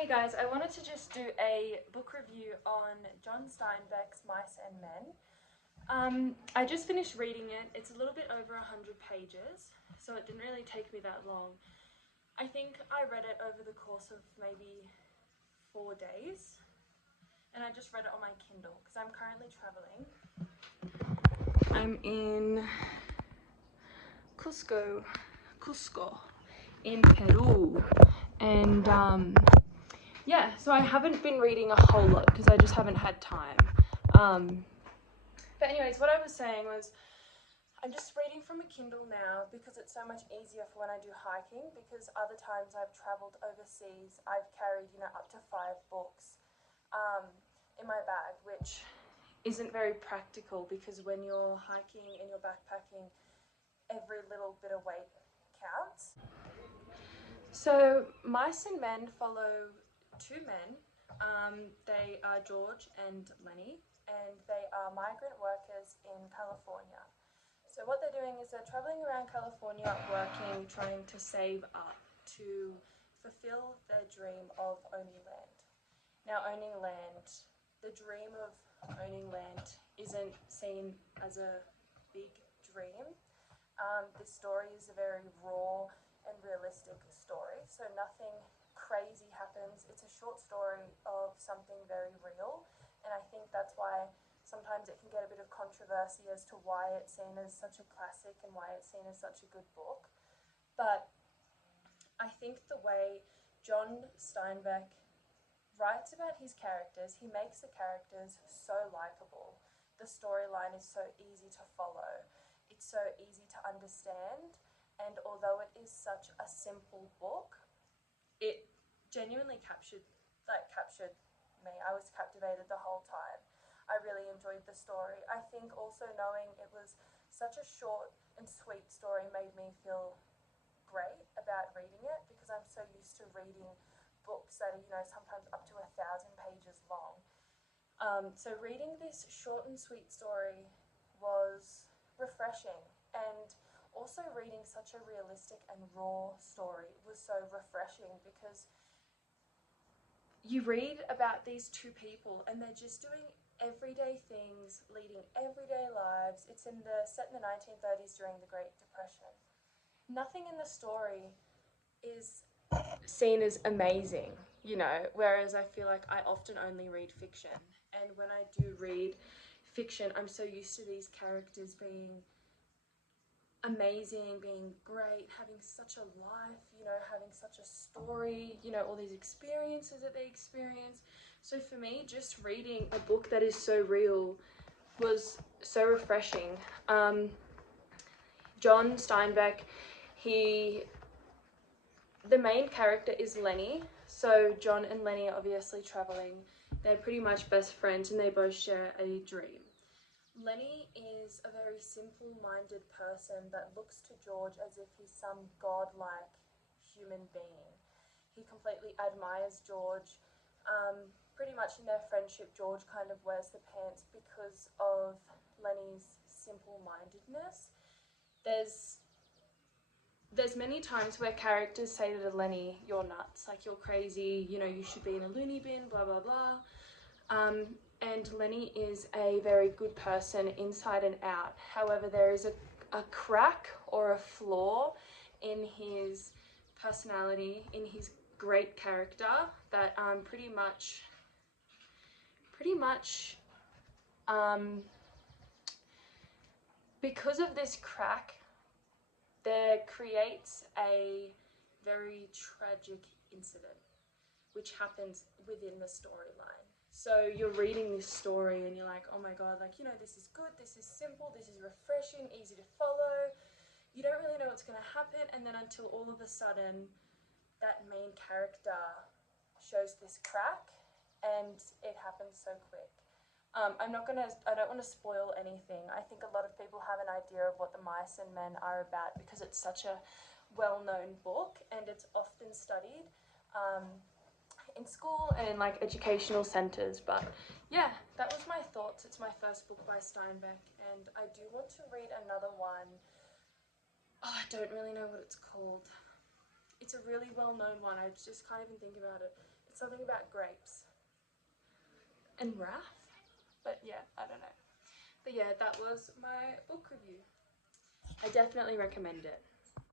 Hey guys, I wanted to just do a book review on John Steinbeck's Mice and Men. I just finished reading it. It's a little bit over 100 pages, so it didn't really take me that long. I think I read it over the course of maybe 4 days, and I just read it on my Kindle because I'm currently traveling. I'm in Cusco in Peru, and yeah, so I haven't been reading a whole lot because I just haven't had time. But anyways, what I was saying was I'm just reading from a Kindle now because it's so much easier for when I do hiking, because other times I've traveled overseas, I've carried, up to 5 books in my bag, which isn't very practical because when you're hiking and you're backpacking, every little bit of weight counts. So Mice and Men follow 2 men. They are George and Lenny, and they are migrant workers in California. So what they're doing is they're traveling around California, working, trying to save up to fulfill their dream of owning land. Now, owning land, the dream of owning land isn't seen as a big dream. This story is a very raw and realistic story, so nothing crazy happens. It's a short story of something very real, and I think that's why sometimes it can get a bit of controversy as to why it's seen as such a classic and why it's seen as such a good book. But I think the way John Steinbeck writes about his characters, he makes the characters so likable. The storyline is so easy to follow. It's so easy to understand, and although it is such a simple book, it genuinely captured me. I was captivated the whole time. I really enjoyed the story. I think also knowing it was such a short and sweet story made me feel great about reading it, because I'm so used to reading books that are, sometimes up to 1,000 pages long. So reading this short and sweet story was refreshing, and also reading such a realistic and raw story was so refreshing, because you read about these 2 people and they're just doing everyday things, leading everyday lives. It's set in the 1930s during the Great Depression. Nothing in the story is seen as amazing, whereas I feel like I often only read fiction, and when I do read fiction, I'm so used to these characters being amazing, being great, having such a life, having such a story, all these experiences that they experience. So for me, just reading a book that is so real was so refreshing. John Steinbeck, the main character is Lenny. So John and Lenny are obviously traveling. They're pretty much best friends and they both share a dream. Lenny is a very simple-minded person that looks to George as if he's some godlike human being. He completely admires George. Pretty much in their friendship, George kind of wears the pants because of Lenny's simple-mindedness. There's many times where characters say to Lenny, "You're nuts, like you're crazy, you should be in a loony bin, blah, blah, blah." And Lenny is a very good person inside and out. However, there is a crack or a flaw in his personality, in his great character, that pretty much because of this crack, there creates a very tragic incident which happens within the storyline. So you're reading this story and you're like, oh my god, this is good, this is simple, this is refreshing, easy to follow. You don't really know what's going to happen, and then until all of a sudden that main character shows this crack, and it happens so quick. I don't want to spoil anything. I think a lot of people have an idea of what the Mice and Men are about because it's such a well-known book and it's often studied in school and in educational centres. But yeah, that was my thoughts. It's my first book by Steinbeck, and I do want to read another one. I don't really know what it's called. It's a really well-known one. I just can't even think about it. It's something about grapes and wrath. But yeah, I don't know. But yeah, that was my book review. I definitely recommend it.